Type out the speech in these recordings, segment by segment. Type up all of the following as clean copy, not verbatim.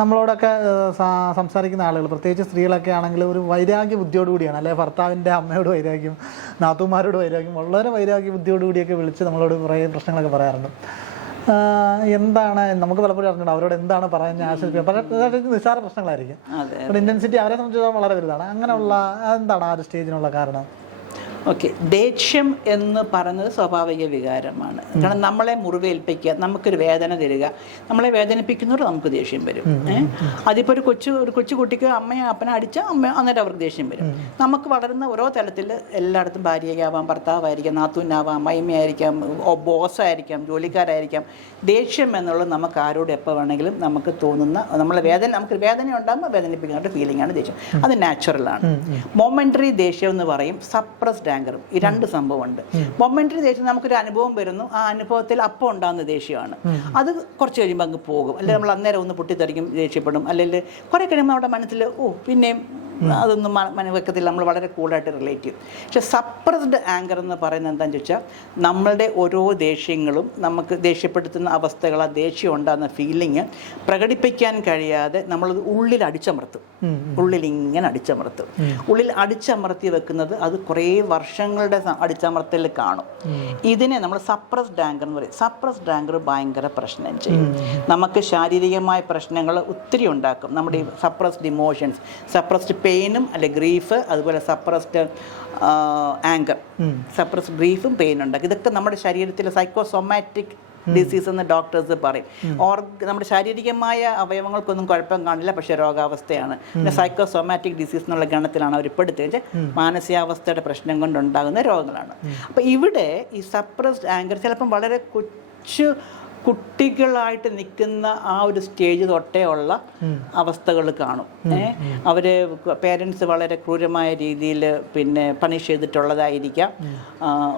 നമ്മളോടൊക്കെ സംസാരിക്കുന്ന ആളുകൾ, പ്രത്യേകിച്ച് സ്ത്രീകളൊക്കെ ആണെങ്കിൽ ഒരു വൈരാഗ്യ ബുദ്ധിയോടുകൂടിയാണ്, അല്ലെങ്കിൽ ഭർത്താവിൻ്റെ അമ്മയോട് വൈരാഗ്യം, നാത്തൂമാരോട് വൈരാഗ്യം, വളരെ വൈരാഗ്യ ബുദ്ധിയോടുകൂടിയൊക്കെ വിളിച്ച് നമ്മളോട് കുറേ പ്രശ്നങ്ങളൊക്കെ പറയാറുണ്ട്. എന്താണ് നമുക്ക് പലപ്പോഴും അറിഞ്ഞിട്ടുണ്ട് അവരോട് എന്താണ് പറയാൻ ആശ്രയിക്കുക, പല നിസ്സാര പ്രശ്നങ്ങളായിരിക്കും. ഇൻറ്റൻസിറ്റി അവരെ സംബന്ധിച്ചിടത്തോളം വളരെ വലുതാണ്. അങ്ങനെയുള്ള എന്താണ് ആ ഒരു സ്റ്റേജിനുള്ള കാരണം? ഓക്കെ, ദേഷ്യം എന്ന് പറയുന്നത് സ്വാഭാവിക വികാരമാണ്. കാരണം നമ്മളെ മുറിവേൽപ്പിക്കുക, നമുക്കൊരു വേദന തരിക, നമ്മളെ വേദനിപ്പിക്കുന്നവർ നമുക്ക് ദേഷ്യം വരും. അതിപ്പോൾ ഒരു കൊച്ചു കുട്ടിക്ക് അമ്മയെ അപ്പനെ അടിച്ചാൽ അന്നേരം അവർക്ക് ദേഷ്യം വരും. നമുക്ക് വളരുന്ന ഓരോ തലത്തിൽ എല്ലായിടത്തും ഭാര്യയാവാം, ഭർത്താവായിരിക്കാം, നാത്തൂനാവാം, അമ്മയമ്മയായിരിക്കാം, ബോസായിരിക്കാം, ജോലിക്കാരായിരിക്കാം. ദേഷ്യം എന്നുള്ളത് നമുക്ക് ആരോട് എപ്പോൾ വേണമെങ്കിലും നമുക്ക് തോന്നുന്ന നമുക്ക് വേദന ഉണ്ടാകുമ്പോൾ വേദനിപ്പിക്കുന്ന ഫീലിംഗ് ആണ് ദേഷ്യം. അത് നാച്ചുറലാണ്. മൊമെൻ്ററി ദേഷ്യം എന്ന് പറയും, സപ്രസ്ഡ് ആങ്കറും. ഈ രണ്ട് സംഭവമുണ്ട്. മൊമെൻ്ററി ദേഷ്യം നമുക്കൊരു അനുഭവം വരുന്നു, ആ അനുഭവത്തിൽ അപ്പോൾ ഉണ്ടാകുന്ന ദേഷ്യമാണ്. അത് കുറച്ച് കഴിയുമ്പോൾ അങ്ങ് പോകും. അല്ലെങ്കിൽ നമ്മൾ അന്നേരം ഒന്ന് പൊട്ടിത്തെറിക്കും, ദേഷ്യപ്പെടും. അല്ലെങ്കിൽ കുറേ കഴിയുമ്പോൾ നമ്മുടെ മനസ്സിൽ പിന്നെയും അതൊന്നും മനവെക്കത്തില്ല, നമ്മൾ വളരെ കൂളായിട്ട് റിലേറ്റ് ചെയ്യും. പക്ഷെ സപ്രസ്ഡ് ആങ്കർ എന്ന് പറയുന്നത് എന്താണെന്ന് ചോദിച്ചാൽ, നമ്മളുടെ ഓരോ ദേഷ്യങ്ങളും, നമുക്ക് ദേഷ്യപ്പെടുത്തുന്ന അവസ്ഥകൾ, ആ ദേഷ്യം ഉണ്ടാകുന്ന ഫീലിംഗ് പ്രകടിപ്പിക്കാൻ കഴിയാതെ നമ്മളത് ഉള്ളിൽ അടിച്ചമർത്തും. ഉള്ളിൽ അടിച്ചമർത്തി വെക്കുന്നത് അത് കുറേ വർഷങ്ങളുടെ അടിച്ചമർത്തൽ കാണും. ഇതിനെ നമ്മൾ സപ്രസ്ഡ് ആങ്കർ എന്ന് പറയും. സപ്രസ്ഡ് ആങ്കർ ഭയങ്കര പ്രശ്നം ചെയ്യും. നമുക്ക് ശാരീരികമായ പ്രശ്നങ്ങൾ ഒത്തിരി ഉണ്ടാക്കും. നമ്മുടെ ഈ സപ്രസ്ഡ് ഇമോഷൻസ്, സപ്രസ്ഡ് പെയിനും അല്ലെ ഗ്രീഫ്, അതുപോലെ സപ്രസ്ഡ് ആങ്കർ, സപ്രസ്ഡ് ഗ്രീഫും പെയിനും ഉണ്ടാക്കും. ഇതൊക്കെ നമ്മുടെ ശരീരത്തിലെ സൈക്കോസൊമാറ്റിക് ഡിസീസ് എന്ന് ഡോക്ടേഴ്സ് പറയും. നമ്മുടെ ശാരീരികമായ അവയവങ്ങൾക്കൊന്നും കുഴപ്പം കാണില്ല, പക്ഷേ രോഗാവസ്ഥയാണ്. പിന്നെ സൈക്കോസൊമാറ്റിക് ഡിസീസ് എന്നുള്ള ഗണത്തിലാണ് അവർ പെടുത്തിയത്. മാനസികാവസ്ഥയുടെ പ്രശ്നം കൊണ്ടുണ്ടാകുന്ന രോഗങ്ങളാണ്. അപ്പോൾ ഇവിടെ ഈ സപ്രസ്ഡ് ആങ്കർ ചിലപ്പം വളരെ കുട്ടികളായിട്ട് നിൽക്കുന്ന ആ ഒരു സ്റ്റേജ് തൊട്ടേ ഉള്ള അവസ്ഥകൾ കാണും. അവർ പേരൻസ് വളരെ ക്രൂരമായ രീതിയിൽ പണിഷ് ചെയ്തിട്ടുള്ളതായിരിക്കാം.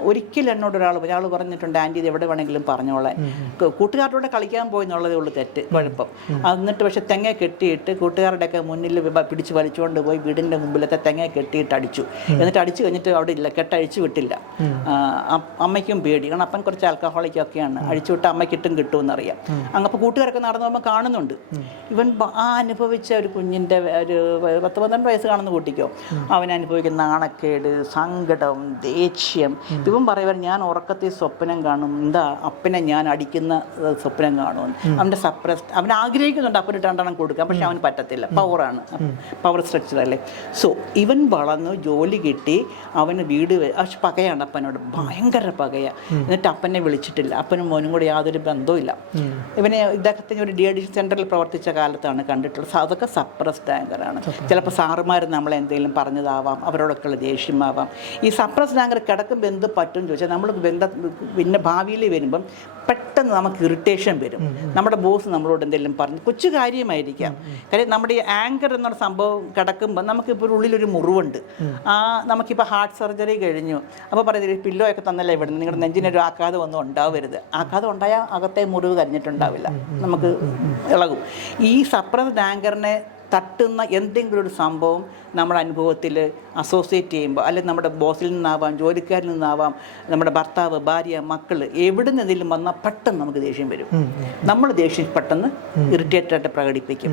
ഒരിക്കലും എന്നോട് ഒരാൾ പറഞ്ഞിട്ടുണ്ട്, ആൻറ്റി ഇത് എവിടെ വേണമെങ്കിലും പറഞ്ഞോളാൻ, കൂട്ടുകാരുടെ കളിക്കാൻ പോയി എന്നുള്ളതേ ഉള്ളൂ തെറ്റ്, കുഴപ്പം. എന്നിട്ട് പക്ഷെ തെങ്ങ കെട്ടിയിട്ട് കൂട്ടുകാരുടെയൊക്കെ മുന്നിൽ പിടിച്ച് വലിച്ചുകൊണ്ട് പോയി വീടിൻ്റെ മുമ്പിലത്തെ തെങ്ങ കെട്ടിയിട്ട് അടിച്ചു. എന്നിട്ട് അടിച്ചു കഴിഞ്ഞിട്ട് അവിടെ ഇല്ല, കെട്ടഴിച്ചു വിട്ടില്ല. അമ്മയ്ക്കും പേടി, കാരണം അപ്പം കുറച്ച് ആൽക്കഹോളിക്കൊക്കെയാണ്. അഴിച്ചു വിട്ട് അമ്മയ്ക്കിട്ടും കിട്ടുമെന്നറിയാം. അങ്ങപ്പോൾ കൂട്ടുകാരൊക്കെ നടന്നു പോകുമ്പോൾ കാണുന്നുണ്ട്. ഇവൻ അനുഭവിച്ച ഒരു കുഞ്ഞിൻ്റെ ഒരു 10-12 വയസ്സ് കാണുന്ന കുട്ടിക്കോ അവൻ അനുഭവിക്കുന്ന നാണക്കേട്, സങ്കടം, ദേഷ്യം. ഇവൻ പറയുവാൻ ഞാൻ ഉറക്കത്തിൽ സ്വപ്നം കാണും, എന്താ അപ്പനെ ഞാൻ അടിക്കുന്ന സ്വപ്നം കാണുമെന്ന്. അവൻ്റെ സപ്രസ്ഡ്, അവൻ ആഗ്രഹിക്കുന്നുണ്ട് അപ്പന് 2 കൊടുക്കാം, പക്ഷെ അവന് പറ്റത്തില്ല. പവറാണ്, പവർ സ്ട്രക്ചർ അല്ലേ. സോ ഇവൻ വളർന്നു, ജോലി കിട്ടി, അവന് വീട്, പകയാണ് അപ്പനോട്, ഭയങ്കര പകയാണ്. എന്നിട്ട് അപ്പനെ വിളിച്ചിട്ടില്ല. അപ്പനും മോനും കൂടെ യാതൊരു ബന്ധമില്ല. ഇവനെ ഇതൊക്കെ ഒരു ഡി അഡിക്ഷൻ സെൻ്ററിൽ പ്രവർത്തിച്ച കാലത്താണ് കണ്ടിട്ടുള്ളത്. അതൊക്കെ സപ്രസ്ഡ് ആങ്കറാണ്. ചിലപ്പോൾ സാറുമാർ നമ്മളെന്തെങ്കിലും പറഞ്ഞതാവാം, അവരോടൊക്കെയുള്ള ദേഷ്യമാവാം. ഈ സപ്രസ്ഡ് ആങ്കർ കിടക്കുമ്പോൾ എന്ത് പറ്റും ചോദിച്ചാൽ, നമ്മൾ പിന്നെ ഭാവിയിൽ വരുമ്പം പെട്ടെന്ന് നമുക്ക് ഇറിറ്റേഷൻ വരും. നമ്മുടെ ബോസ് നമ്മളോട് എന്തെങ്കിലും പറഞ്ഞു, കൊച്ചു കാര്യമായിരിക്കാം. കാര്യം നമ്മുടെ ഈ ആങ്കർ എന്നുള്ള സംഭവം കിടക്കുമ്പോൾ നമുക്കിപ്പോൾ ഉള്ളിലൊരു മുറിവുണ്ട്. നമുക്കിപ്പോൾ ഹാർട്ട് സർജറി കഴിഞ്ഞു, അപ്പോൾ പറയുന്നത് പില്ലോ ഒക്കെ തന്നല്ലേ ഇവിടെ, നിങ്ങളുടെ നെഞ്ചിനൊരു ആഘാതം ഒന്നും ഉണ്ടാവരുത്. ആഘാതം ഉണ്ടായാൽ അകത്തെ മുറിവ് കരിഞ്ഞിട്ടുണ്ടാവില്ല, നമുക്ക് ഇളകും. ഈ സപ്രസ്ഡ് ആങ്കറിനെ തട്ടുന്ന എന്തെങ്കിലും ഒരു സംഭവം നമ്മുടെ അനുഭവത്തിൽ അസോസിയേറ്റ് ചെയ്യുമ്പോൾ, അല്ലെങ്കിൽ നമ്മുടെ ബോസിൽ നിന്നാവാം, ജോലിക്കാരിൽ നിന്നാവാം, നമ്മുടെ ഭർത്താവ്, ഭാര്യ, മക്കൾ, എവിടെ നിന്നെങ്കിലും വന്നാൽ പെട്ടെന്ന് നമുക്ക് ദേഷ്യം വരും. നമ്മൾ ദേഷ്യം പെട്ടെന്ന് ഇറിറ്റേറ്റഡായിട്ട് പ്രകടിപ്പിക്കും.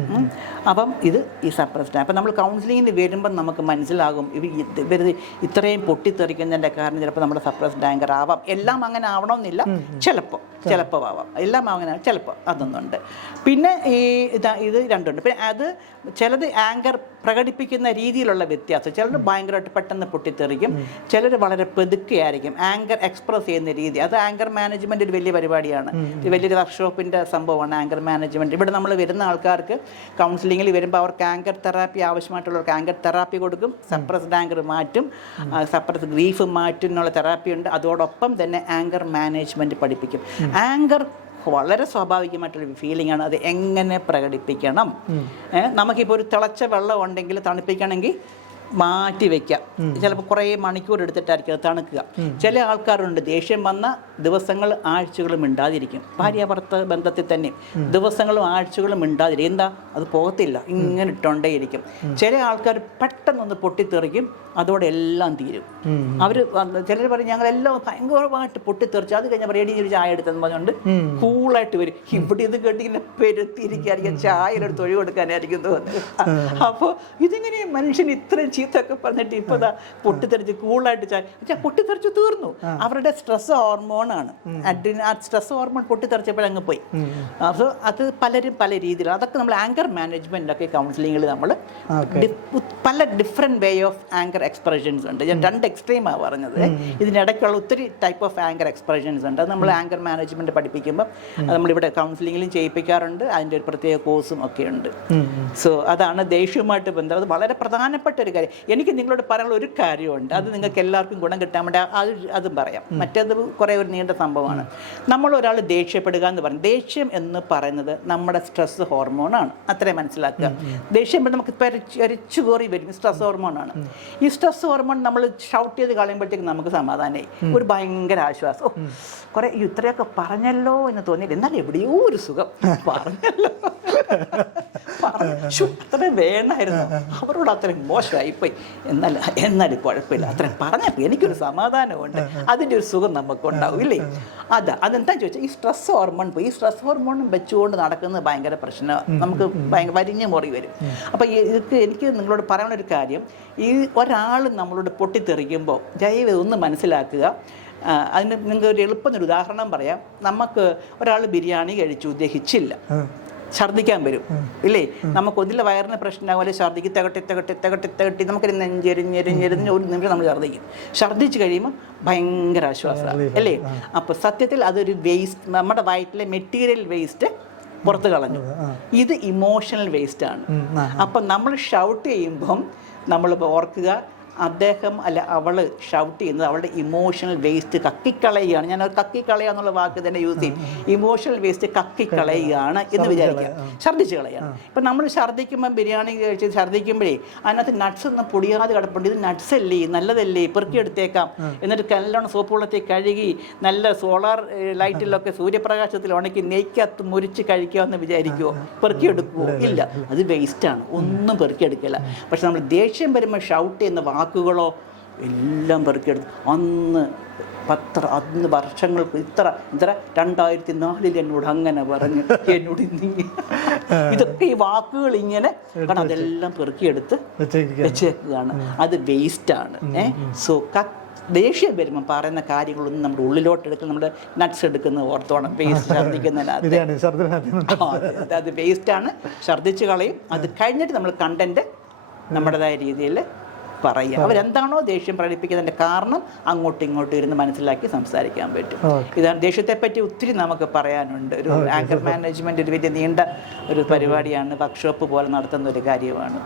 അപ്പം ഇത് ഈ സപ്രസ്ഡ്. അപ്പം നമ്മൾ കൗൺസിലിങ്ങിന് വരുമ്പം നമുക്ക് മനസ്സിലാകും ഇവർ ഇത്രയും പൊട്ടിത്തെറിക്കുന്നതിൻ്റെ കാരണം ചിലപ്പോൾ നമ്മുടെ സപ്രസ്ഡ് ആങ്കർ ആവാം. എല്ലാം അങ്ങനെ ആവണമെന്നില്ല, ചിലപ്പോൾ ആവാം. എല്ലാം അങ്ങനെ ചിലപ്പോൾ അതൊന്നുണ്ട്. പിന്നെ ഇത് രണ്ടുണ്ട്. പിന്നെ അത് ചിലത് ആങ്കർ പ്രകടിപ്പിക്കുന്ന രീതിയിലുള്ള വ്യത്യാസം. ചിലർ ഭയങ്കരമായിട്ട് പെട്ടെന്ന് പൊട്ടിത്തെറിക്കും, ചിലർ വളരെ പെതുക്കെയായിരിക്കും. ആങ്കർ എക്സ്പ്രസ് ചെയ്യുന്ന രീതി, അത് ആങ്കർ മാനേജ്മെൻറ്റ് ഒരു വലിയ പരിപാടിയാണ്. വലിയൊരു വർക്ക്ഷോപ്പിൻ്റെ സംഭവമാണ് ആങ്കർ മാനേജ്മെൻറ്റ്. ഇവിടെ നമ്മൾ വരുന്ന ആൾക്കാർക്ക് കൗൺസിലിങ്ങിൽ വരുമ്പോൾ അവർക്ക് ആങ്കർ തെറാപ്പി ആവശ്യമായിട്ടുള്ളവർക്ക് ആങ്കർ തെറാപ്പി കൊടുക്കും. സപ്രസ്ഡ് ആങ്കർ മാറ്റും, സപ്രസ്ഡ് ഗ്രീഫ് മാറ്റും എന്നുള്ള തെറാപ്പി ഉണ്ട്. അതോടൊപ്പം തന്നെ ആങ്കർ മാനേജ്മെൻറ്റ് പഠിപ്പിക്കും. ആങ്കർ വളരെ സ്വാഭാവികമായിട്ടൊരു ഫീലിംഗ് ആണ്. അത് എങ്ങനെ പ്രകടിപ്പിക്കണം? നമുക്കിപ്പോൾ ഒരു തിളച്ച വെള്ളം ഉണ്ടെങ്കിൽ തണുപ്പിക്കണമെങ്കിൽ മാറ്റി വെക്കാം. ചിലപ്പോൾ കുറേ മണിക്കൂർ എടുത്തിട്ടായിരിക്കും അത് തണുക്കുക. ചില ആൾക്കാരുണ്ട് ദേഷ്യം വന്ന ദിവസങ്ങൾ ആഴ്ചകളും മിണ്ടാതിരിക്കും. ഭാര്യ ഭർത്ത ബന്ധത്തിൽ തന്നെ ദിവസങ്ങളും ആഴ്ചകളും മിണ്ടാതിരിക്കും. എന്താ, അത് പോകത്തില്ല, ഇങ്ങനെ ഇട്ടുകൊണ്ടേയിരിക്കും. ചില ആൾക്കാർ പെട്ടെന്നൊന്ന് പൊട്ടിത്തെറിക്കും, അതോടെ എല്ലാം തീരും. അവർ ചിലർ പറയും ഞങ്ങളെല്ലാം ഭയങ്കരമായിട്ട് പൊട്ടിത്തെറിച്ച് അത് കഴിഞ്ഞാൽ റെഡി ഒരു ചായ എടുത്തെന്ന് പറഞ്ഞുകൊണ്ട് കൂളായിട്ട് വരും. ഇവിടെ ഇത് കേട്ട് ഇങ്ങനെ പെരുത്തിരിക്കുകയായിരിക്കും, ചായയിലൊരു തൊഴിൽ കൊടുക്കാനായിരിക്കും തോന്നുന്നത്. അപ്പോൾ ഇതിങ്ങനെ മനുഷ്യൻ ഇത്രയും ചീത്തൊക്കെ പറഞ്ഞിട്ട് ഇപ്പോൾ പൊട്ടിത്തെറിച്ച് കൂളായിട്ട് ചായ പൊട്ടിത്തെറിച്ച് തീർന്നു. അവരുടെ സ്ട്രെസ് ഹോർമോണാണ്. സ്ട്രെസ് ഹോർമോൺ പൊട്ടിത്തെറിച്ചപ്പോഴങ്ങ് പോയി. അപ്പോൾ അത് പലരും പല രീതിയിലാണ്. അതൊക്കെ നമ്മൾ ആങ്കർ മാനേജ്മെൻറ്റൊക്കെ കൗൺസിലിങ്ങിൽ നമ്മൾ പല different way of anchor expressions ഉണ്ട്. ഞാൻ 2 എക്സ്ട്രീമാണ് പറഞ്ഞത്. ഇതിനിടയ്ക്കുള്ള ഒത്തിരി ടൈപ്പ് ഓഫ് ആങ്കർ എക്സ്പ്രഷൻസ് ഉണ്ട്. അത് നമ്മൾ ആങ്കർ മാനേജ്മെൻറ്റ് പഠിപ്പിക്കുമ്പോൾ നമ്മളിവിടെ കൗൺസിലിങ്ങിലും ചെയ്യിപ്പിക്കാറുണ്ട്. അതിൻ്റെ ഒരു പ്രത്യേക കോഴ്സും ഒക്കെ ഉണ്ട്. സോ അതാണ് ദേഷ്യവുമായിട്ട് ബന്ധം. അത് വളരെ പ്രധാനപ്പെട്ട ഒരു കാര്യം. എനിക്ക് നിങ്ങളോട് പറയാനുള്ള ഒരു കാര്യമുണ്ട്, അത് നിങ്ങൾക്ക് എല്ലാവർക്കും ഗുണം കിട്ടാൻ വേണ്ടി അതും പറയാം. മറ്റേത് കുറേ ഒരു നീണ്ട സംഭവമാണ്. നമ്മളൊരാൾ ദേഷ്യപ്പെടുക എന്ന് പറയും. ദേഷ്യം എന്ന് പറയുന്നത് നമ്മുടെ സ്ട്രെസ് ഹോർമോണാണ്. അത്രയും മനസ്സിലാക്കുക. ദേഷ്യം നമുക്ക് പരിച്ചു കോറി വരും, സ്ട്രെസ് ഹോർമോണാണ്. ഈ സ്ട്രെസ് ഹോർമോൺ നമ്മൾ ഷൗട്ട് ചെയ്ത് കളയുമ്പോഴത്തേക്ക് നമുക്ക് സമാധാനമായി, ഒരു ഭയങ്കര ആശ്വാസം. കുറേ ഇത്രയൊക്കെ പറഞ്ഞല്ലോ എന്ന് തോന്നിയിട്ട് എന്നാൽ എവിടെയോ ഒരു സുഖം, പറഞ്ഞല്ലോ അത്രയും വേണമായിരുന്നു, അവരോട് അത്രയും മോശമായിപ്പോയി, എന്നാലും കുഴപ്പമില്ല, അത്രയും പറഞ്ഞപ്പോൾ എനിക്കൊരു സമാധാനമുണ്ട്, അതിൻ്റെ ഒരു സുഖം നമുക്കുണ്ടാവും ഇല്ലേ. അതെന്താ ചോദിച്ചാൽ ഈ സ്ട്രെസ് ഹോർമോൺ പോയി. ഈ സ്ട്രെസ് ഹോർമോണും വെച്ചുകൊണ്ട് നടക്കുന്നത് ഭയങ്കര പ്രശ്നമാണ്, നമുക്ക് വരിഞ്ഞ് മുറി വരും. അപ്പോൾ എനിക്ക് നിങ്ങളോട് പറയാനുള്ളൊരു കാര്യം, ഈ ഒരാൾ നമ്മളോട് പൊട്ടിത്തെറിക്കുമ്പോൾ ദയവ് ഒന്ന് മനസ്സിലാക്കുക. അതിന് നിങ്ങൾക്ക് ഒരു എളുപ്പമൊരു ഉദാഹരണം പറയാം. നമുക്ക് ഒരാൾ ബിരിയാണി കഴിച്ചു, ദഹിച്ചില്ല, ഛർദ്ദിക്കാൻ വരും ഇല്ലേ. നമുക്ക് ഒന്നിലെ വയറിന് പ്രശ്നമാകും, ഛർദ്ദിക്ക് തകട്ടി നമുക്കൊരു നെഞ്ചെരിഞ്ഞെരിഞ്ഞെരിഞ്ഞ് ഒരു നിമിഷം നമ്മൾ ഛർദ്ദിക്കും. ഛർദ്ദിച്ച് കഴിയുമ്പോൾ ഭയങ്കര ആശ്വാസമാണ് അല്ലേ. അപ്പോൾ സത്യത്തിൽ അതൊരു വേസ്റ്റ്, നമ്മുടെ വയറ്റിലെ മെറ്റീരിയൽ വേസ്റ്റ് പുറത്ത് കളഞ്ഞു. ഇത് ഇമോഷണൽ വേസ്റ്റ് ആണ്. അപ്പം നമ്മൾ ഷൗട്ട് ചെയ്യുമ്പം നമ്മൾ ഓർക്കുക, അദ്ദേഹം അല്ല അവൾ ഷൗട്ട് ചെയ്യുന്നത് അവളുടെ ഇമോഷണൽ വേസ്റ്റ് കക്കിക്കളയുകയാണ്. ഞാൻ കക്കിക്കളയുക എന്നുള്ള വാക്ക് തന്നെ യൂസ് ചെയ്യും. ഇമോഷണൽ വേസ്റ്റ് കക്കിക്കളയുകയാണ് എന്ന് വിചാരിക്കുക, ഛർദ്ദിച്ച് കളയാണ്. ഇപ്പം നമ്മൾ ഛർദ്ദിക്കുമ്പം ബിരിയാണി കഴിച്ച് ഛർദ്ദിക്കുമ്പോഴേ അതിനകത്ത് നട്ട്സ് ഒന്നും പൊടിയാതെ കിടപ്പുണ്ട്. ഇത് നട്ട്സ് അല്ലേ, നല്ലതല്ലേ, പെറുക്കിയെടുത്തേക്കാം. എന്നിട്ട് നല്ലോണം സോപ്പ് വെള്ളത്തിൽ കഴുകി നല്ല സോളാർ ലൈറ്റിലൊക്കെ സൂര്യപ്രകാശത്തിൽ ഉണക്കി നെയ്ക്കകത്ത് മുരിച്ച് കഴിക്കാമെന്ന് വിചാരിക്കുമോ? പെറുക്കിയെടുക്കുമോ? ഇല്ല, അത് വേസ്റ്റാണ്, ഒന്നും പെറുക്കിയെടുക്കില്ല. പക്ഷെ നമ്മൾ ദേഷ്യം വരുമ്പോൾ ഷൗട്ട് ചെയ്യുന്ന വാക്കുകളോ എല്ലാം പെറുക്കിയെടുത്ത് അന്ന് വർഷങ്ങൾക്ക് ഇത്ര 2004 എന്നോട് അങ്ങനെ പറഞ്ഞു, എന്നോട് ഇതൊക്കെ ഈ വാക്കുകൾ ഇങ്ങനെ, കാരണം അതെല്ലാം പെറുക്കിയെടുത്ത് വെച്ചേക്കുകയാണ്. അത് വേസ്റ്റാണ്. സോ ദേഷ്യം വരുമ്പോൾ പറയുന്ന കാര്യങ്ങളൊന്നും നമ്മുടെ ഉള്ളിലോട്ട് എടുക്കുക. നമ്മുടെ നട്ട്സ് എടുക്കുന്ന ഓർത്തോണം, വേസ്റ്റ് ഛർദ്ദിക്കുന്നതിനകത്ത് അത് വേസ്റ്റാണ്, ഛർദ്ദിച്ച് കളയും. അത് കഴിഞ്ഞിട്ട് നമ്മൾ കണ്ടന്റ് നമ്മുടേതായ രീതിയിൽ പറയുക. അവരെന്താണോ ദേഷ്യം പ്രകടിപ്പിക്കുന്നതിൻ്റെ കാരണം അങ്ങോട്ടും ഇങ്ങോട്ടും ഇരുന്ന് മനസ്സിലാക്കി സംസാരിക്കാൻ പറ്റും. ഇതാണ് ദേഷ്യത്തെപ്പറ്റി ഒത്തിരി നമുക്ക് പറയാനുണ്ട്. ഒരു ആങ്കർ മാനേജ്മെൻറ്റ് ഒരു വലിയ നീണ്ട ഒരു പരിപാടിയാണ്, വർക്ക്ഷോപ്പ് പോലെ നടത്തുന്ന ഒരു കാര്യമാണ്.